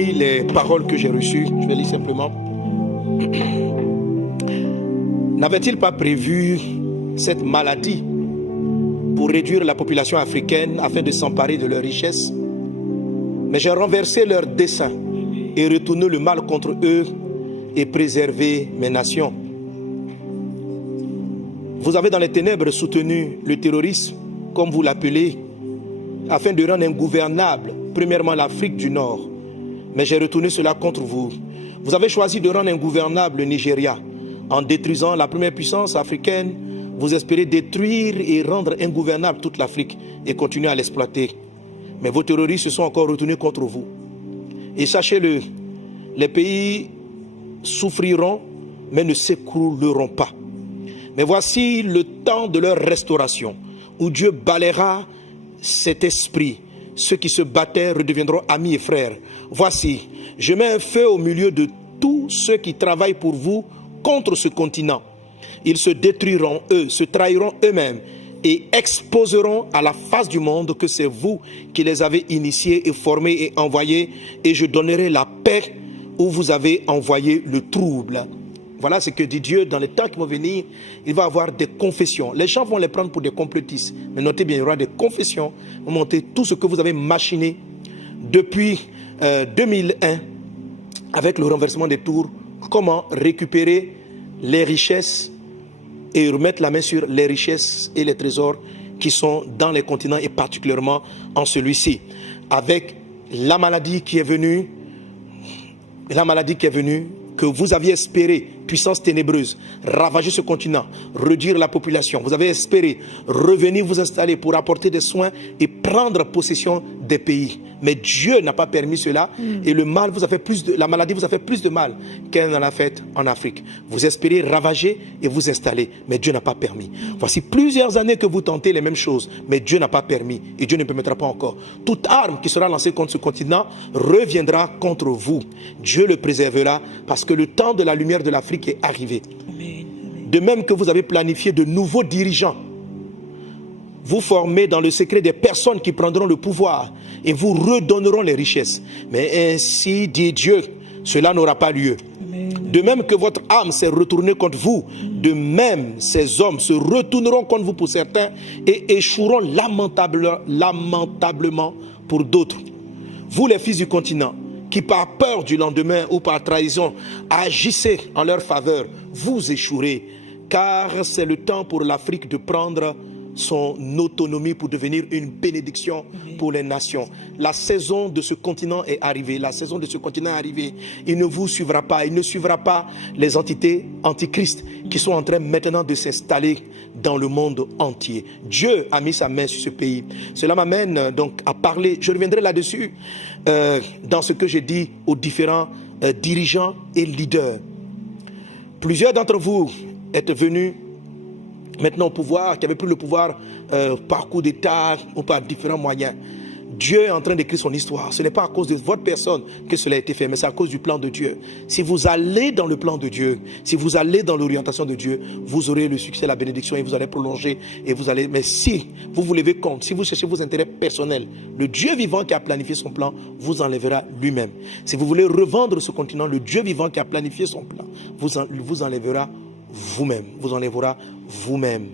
Les paroles que j'ai reçues, je vais lire simplement. N'avait-il pas prévu cette maladie pour réduire la population africaine afin de s'emparer de leurs richesses? Mais j'ai renversé leurs desseins et retourné le mal contre eux et préservé mes nations. Vous avez dans les ténèbres soutenu le terrorisme, comme vous l'appelez, afin de rendre ingouvernable, premièrement l'Afrique du Nord. Mais j'ai retourné cela contre vous. Vous avez choisi de rendre ingouvernable le Nigeria. En détruisant la première puissance africaine, vous espérez détruire et rendre ingouvernable toute l'Afrique et continuer à l'exploiter. Mais vos terroristes se sont encore retournés contre vous. Et sachez-le, les pays souffriront, mais ne s'écrouleront pas. Mais voici le temps de leur restauration, où Dieu balayera cet esprit. Ceux qui se battaient redeviendront amis et frères. Voici, je mets un feu au milieu de tous ceux qui travaillent pour vous contre ce continent. Ils se détruiront, eux, se trahiront eux-mêmes et exposeront à la face du monde que c'est vous qui les avez initiés et formés et envoyés, et je donnerai la paix où vous avez envoyé le trouble. Voilà ce que dit Dieu. Dans les temps qui vont venir, il va y avoir des confessions. Les gens vont les prendre pour des complotistes. Mais notez bien, il y aura des confessions. Vous montez tout ce que vous avez machiné depuis 2001 avec le renversement des tours. Comment récupérer les richesses et remettre la main sur les richesses et les trésors qui sont dans les continents et particulièrement en celui-ci. Avec la maladie qui est venue, que vous aviez espéré, puissance ténébreuse, ravager ce continent, réduire la population. Vous avez espéré revenir vous installer pour apporter des soins et prendre possession des pays. Mais Dieu n'a pas permis cela et la maladie vous a fait plus de mal qu'elle n'en a fait en Afrique. Vous espérez ravager et vous installer, mais Dieu n'a pas permis. Voici plusieurs années que vous tentez les mêmes choses, mais Dieu n'a pas permis et Dieu ne permettra pas encore. Toute arme qui sera lancée contre ce continent reviendra contre vous. Dieu le préservera parce que le temps de la lumière de l'Afrique est arrivé. Amen. De même que vous avez planifié de nouveaux dirigeants, vous formez dans le secret des personnes qui prendront le pouvoir et vous redonneront les richesses. Mais ainsi dit Dieu, cela n'aura pas lieu. Amen. De même que votre âme s'est retournée contre vous, de même ces hommes se retourneront contre vous pour certains et échoueront lamentablement pour d'autres. Vous les fils du continent, qui par peur du lendemain ou par trahison agissez en leur faveur, vous échouerez, car c'est le temps pour l'Afrique de prendre son autonomie pour devenir une bénédiction pour les nations. La saison de ce continent est arrivée. Il ne vous suivra pas. Il ne suivra pas les entités antichristes qui sont en train maintenant de s'installer dans le monde entier. Dieu a mis sa main sur ce pays. Cela m'amène donc à parler. Je reviendrai là-dessus dans ce que j'ai dit aux différents dirigeants et leaders. Plusieurs d'entre vous êtes venus maintenant au pouvoir, qui n'avaient plus le pouvoir par coup d'État ou par différents moyens. Dieu est en train d'écrire son histoire. Ce n'est pas à cause de votre personne que cela a été fait, mais c'est à cause du plan de Dieu. Si vous allez dans le plan de Dieu, si vous allez dans l'orientation de Dieu, vous aurez le succès, la bénédiction et vous allez prolonger et vous allez. Mais si vous vous levez contre, si vous cherchez vos intérêts personnels, le Dieu vivant qui a planifié son plan vous enlèvera lui-même. Si vous voulez revendre ce continent, le Dieu vivant qui a planifié son plan vous enlèvera vous-même, vous enlèvera vous-même.